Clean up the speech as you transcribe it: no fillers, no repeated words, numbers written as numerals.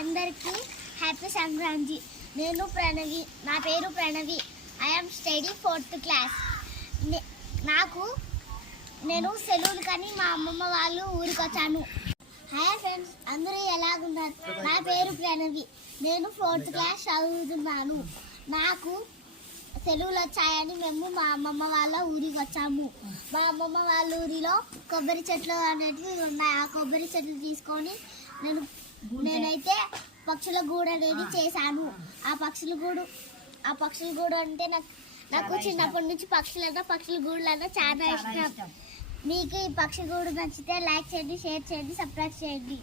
అందరికీ హ్యాపీ సంక్రాంతి. నేను ప్రణవి, నా పేరు Pranavi. I'm study 4th class. నేను సెలవులు కానీ మా అమ్మమ్మ వాళ్ళు ఊరికి వచ్చాను. హాయ్ ఫ్రెండ్స్, అందరూ ఎలాగున్నారు? నా పేరు ప్రణవి, నేను 4th క్లాస్ చదువుతున్నాను. నాకు సెలవులు వచ్చాయని మేము మా అమ్మమ్మ వాళ్ళ ఊరికి వచ్చాము. మా అమ్మమ్మ వాళ్ళ ఊరిలో కొబ్బరి చెట్లు అనేటివి ఉన్నాయి. ఆ కొబ్బరి చెట్లు తీసుకొని నేనైతే పక్షుల గూడు అనేది చేశాను. ఆ పక్షుల గూడు అంటే నాకు చిన్నప్పటి నుంచి పక్షుల గూడులన్నా చాలా ఇష్టం. మీకు ఈ పక్షి గూడు నచ్చితే లైక్ చేయండి, షేర్ చేయండి, సబ్స్క్రైబ్ చేయండి.